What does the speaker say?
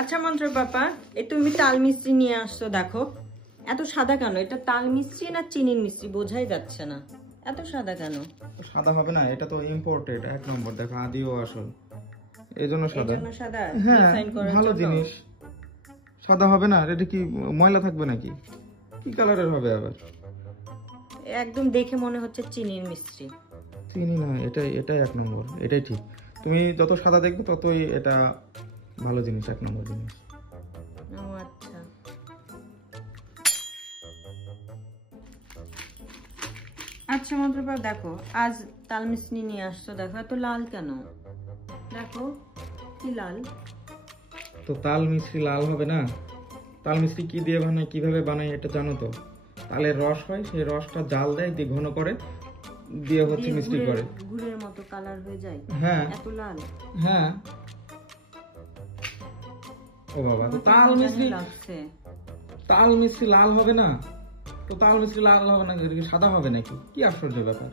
আচ্ছা মন্ত্র বাবা, এই তুমি তাল মিস্ত্রি নিয়ে আসছো, দেখো এত সাদা কেন? এটা তাল মিস্ত্রি না চিনির মিস্ত্রি বোঝাই যাচ্ছে না, এত সাদা কেন? সাদা হবে না, এটা তো ইম্পোর্টেড 1 নম্বর, দেখো আদিও আসল, এইজন্য সাদা। সাদা হ্যাঁ ডিজাইন করার ভালো জন্য। জিনিস, সাদা হবে না? এটা কি ময়লা থাকবে নাকি? কি কালারের হবে আবার? একদম দেখে মনে হচ্ছে চিনির মিস্ত্রি। চিনি না, এটাই 1 নম্বর, এটাই ঠিক। তুমি যত সাদা দেখবে ততই এটা ভালো জিনিস, 1 নম্বর জিনিস। ও আচ্ছা, আচ্ছা মন্ত্র বাবা দেখো, আজ তাল মিস্ত্রি নিয়ে আসছো, দেখো এত লাল কেন? দেখো কি লাল। তো তাল মিস্ত্রি লাল হবে না? তাল মিস্ত্রি কি দিয়ে বানায়, কিভাবে বানায় এটা জানো তো? তালের রস হয়, সেই রসটা জাল দেয়, দিয়ে ঘন করে দিয়ে হচ্ছে মিষ্টি করে, গুড়ের মতো কালার হয়ে যায়। হ্যাঁ এত লাল? হ্যাঁ। ও বাবা, তো তাল মিস্ত্রি লাল হবে না? তো তাল মিস্ত্রি লাল হবে না, সাদা হবে নাকি? কি আশ্চর্য ব্যাপার।